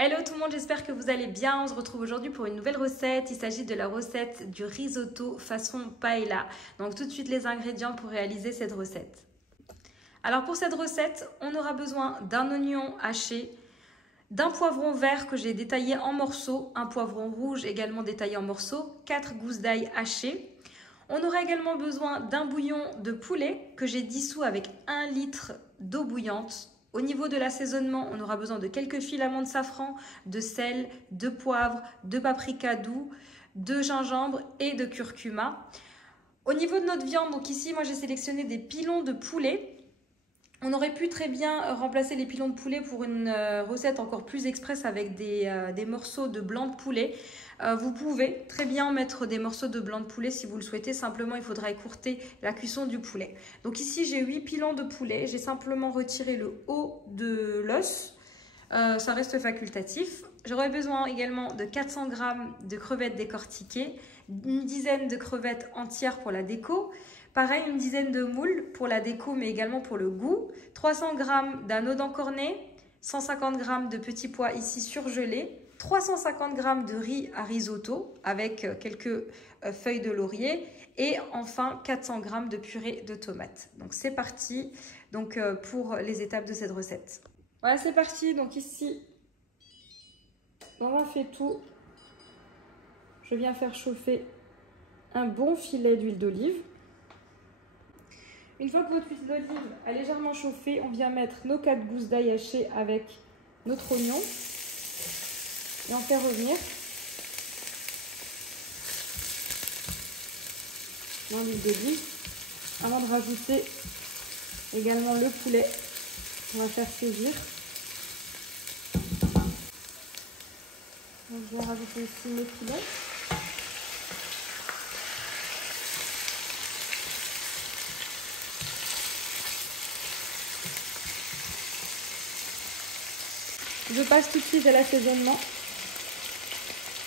Hello tout le monde, j'espère que vous allez bien. On se retrouve aujourd'hui pour une nouvelle recette. Il s'agit de la recette du risotto façon paella. Donc tout de suite les ingrédients pour réaliser cette recette. Alors pour cette recette, on aura besoin d'un oignon haché, d'un poivron vert que j'ai détaillé en morceaux, un poivron rouge également détaillé en morceaux, 4 gousses d'ail hachées. On aura également besoin d'un bouillon de poulet que j'ai dissous avec 1 litre d'eau bouillante. Au niveau de l'assaisonnement, on aura besoin de quelques filaments de safran, de sel, de poivre, de paprika doux, de gingembre et de curcuma. Au niveau de notre viande, donc ici, moi j'ai sélectionné des pilons de poulet. On aurait pu très bien remplacer les pilons de poulet pour une recette encore plus express avec des morceaux de blanc de poulet. Vous pouvez très bien mettre des morceaux de blanc de poulet si vous le souhaitez. Simplement, il faudra écourter la cuisson du poulet. Donc ici, j'ai 8 pilons de poulet. J'ai simplement retiré le haut de l'os. Ça reste facultatif. J'aurais besoin également de 400 g de crevettes décortiquées, une dizaine de crevettes entières pour la déco. Pareil, une dizaine de moules pour la déco, mais également pour le goût. 300 g d'anneaux cornés, 150 g de petits pois ici surgelés, 350 g de riz à risotto avec quelques feuilles de laurier et enfin 400 g de purée de tomates. Donc c'est parti donc, pour les étapes de cette recette. Voilà, c'est parti. Donc ici, on a fait tout. Je viens faire chauffer un bon filet d'huile d'olive. Une fois que votre huile d'olive a légèrement chauffé, on vient mettre nos 4 gousses d'ail hachées avec notre oignon et en faire revenir dans l'huile d'olive avant de rajouter également le poulet qu'on va faire saisir. Donc je vais rajouter ici mes filets. Je passe tout de suite à l'assaisonnement.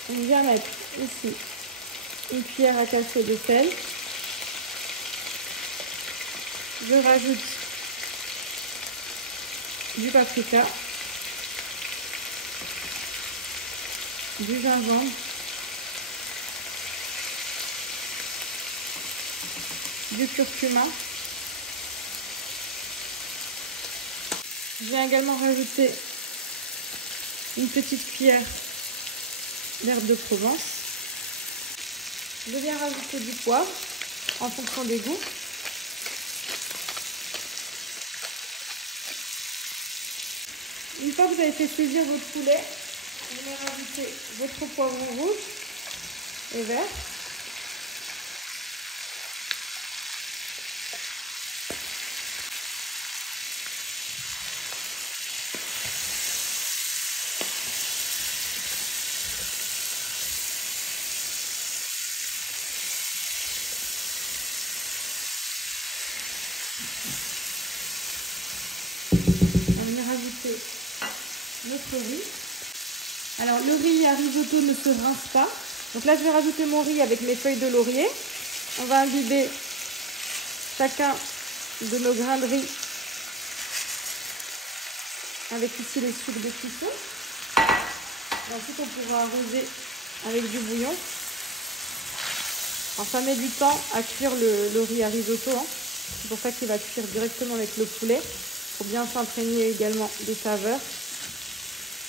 On vient mettre ici une cuillère à café de sel. Je rajoute du paprika, du gingembre, du curcuma. Je vais également rajouter une petite cuillère d'herbe de Provence. Je viens rajouter du poivre en fonction des goûts. Une fois que vous avez fait saisir votre poulet, vous allez rajouter votre poivron rouge et vert. On va rajouter notre riz. Alors le riz à risotto ne se rince pas. Donc là je vais rajouter mon riz avec mes feuilles de laurier. On va imbiber chacun de nos grains de riz avec ici les sucres de cuisson. Et ensuite on pourra arroser avec du bouillon. Alors ça met du temps à cuire le riz à risotto. C'est pour ça qu'il va cuire directement avec le poulet. Pour bien s'imprégner également des saveurs.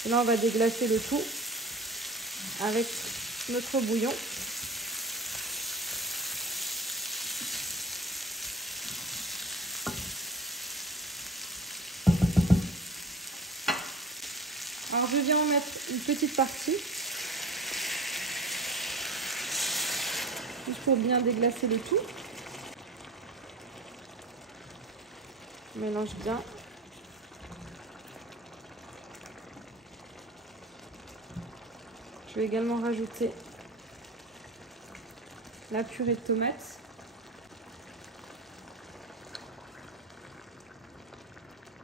Et là, on va déglacer le tout avec notre bouillon. Alors, je viens en mettre une petite partie. Juste pour bien déglacer le tout. Je mélange bien. Je vais également rajouter la purée de tomates.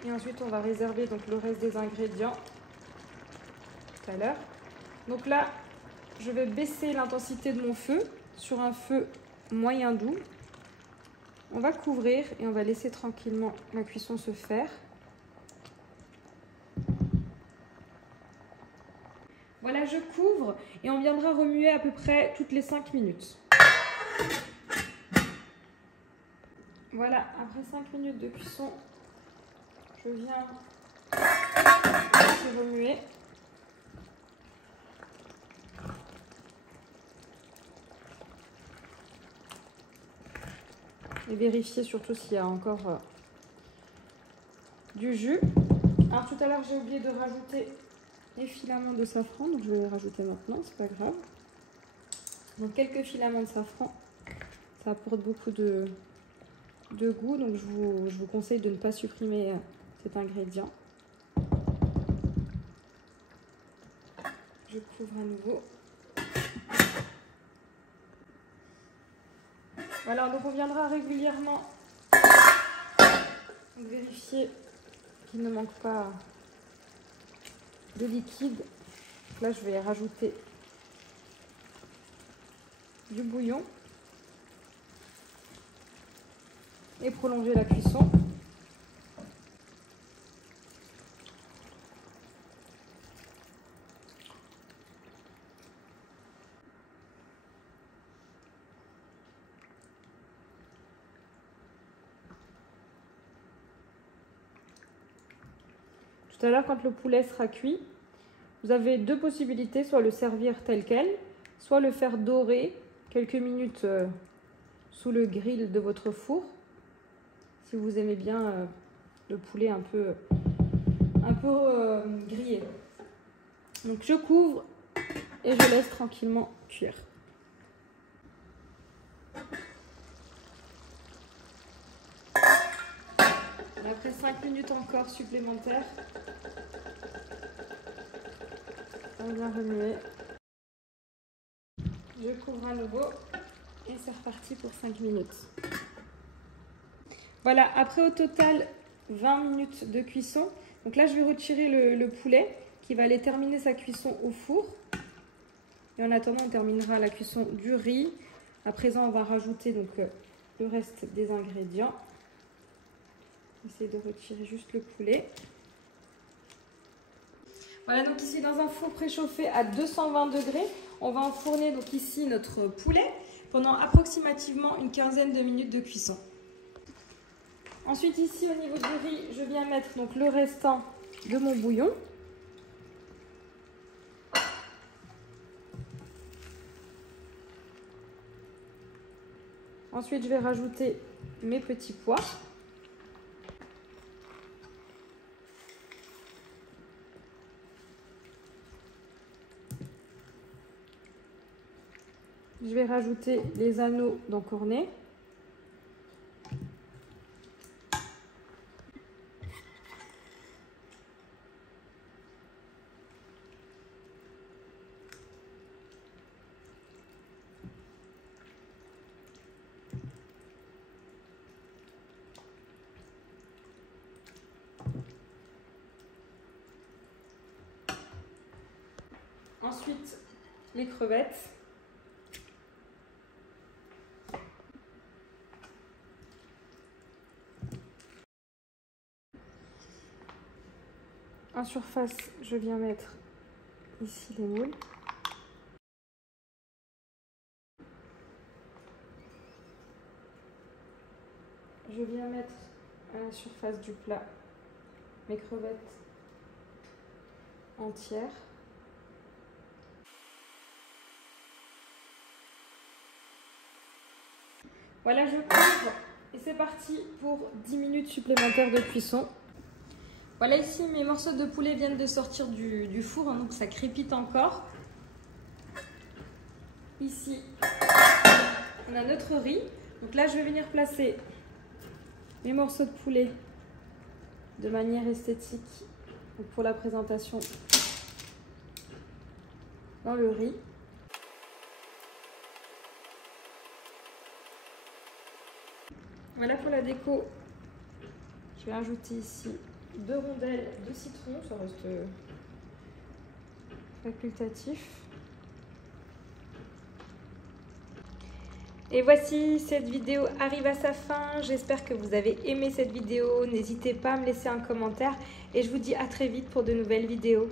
Et ensuite, on va réserver donc le reste des ingrédients tout à l'heure. Donc là, je vais baisser l'intensité de mon feu sur un feu moyen doux. On va couvrir et on va laisser tranquillement la cuisson se faire. je couvre et on viendra remuer à peu près toutes les 5 minutes. Voilà, après 5 minutes de cuisson, je viens remuer. Et vérifier surtout s'il y a encore du jus. Alors tout à l'heure j'ai oublié de rajouter les filaments de safran, donc je vais les rajouter maintenant, c'est pas grave. Donc quelques filaments de safran, ça apporte beaucoup de goût, donc je vous conseille de ne pas supprimer cet ingrédient. Je couvre à nouveau. Voilà, donc on viendra régulièrement vérifier qu'il ne manque pas de liquide. Donc là, je vais rajouter du bouillon et prolonger la cuisson. Tout à l'heure, quand le poulet sera cuit, vous avez deux possibilités, soit le servir tel quel, soit le faire dorer quelques minutes sous le grill de votre four, si vous aimez bien le poulet un peu grillé. Donc je couvre et je laisse tranquillement cuire. Après 5 minutes encore supplémentaires, on vient remuer. Je couvre à nouveau et c'est reparti pour 5 minutes. Voilà, après au total 20 minutes de cuisson. Donc là, je vais retirer le poulet qui va aller terminer sa cuisson au four. Et en attendant, on terminera la cuisson du riz. À présent, on va rajouter donc le reste des ingrédients. Essayer de retirer juste le poulet. Voilà, donc ici dans un four préchauffé à 220 degrés, on va enfourner donc ici notre poulet pendant approximativement une quinzaine de minutes de cuisson. Ensuite ici au niveau du riz, je viens mettre donc le restant de mon bouillon. Ensuite je vais rajouter mes petits pois. Je vais rajouter les anneaux d'encornet. Ensuite, les crevettes. En surface, je viens mettre ici les moules. Je viens mettre à la surface du plat mes crevettes entières. Voilà, je couvre et c'est parti pour 10 minutes supplémentaires de cuisson. Voilà, ici mes morceaux de poulet viennent de sortir du four, hein, donc ça crépite encore. Ici, on a notre riz. Donc là, je vais venir placer mes morceaux de poulet de manière esthétique pour la présentation dans le riz. Voilà pour la déco. Je vais ajouter ici 2 rondelles de citron, ça reste facultatif. Et voici, cette vidéo arrive à sa fin. J'espère que vous avez aimé cette vidéo. N'hésitez pas à me laisser un commentaire et je vous dis à très vite pour de nouvelles vidéos.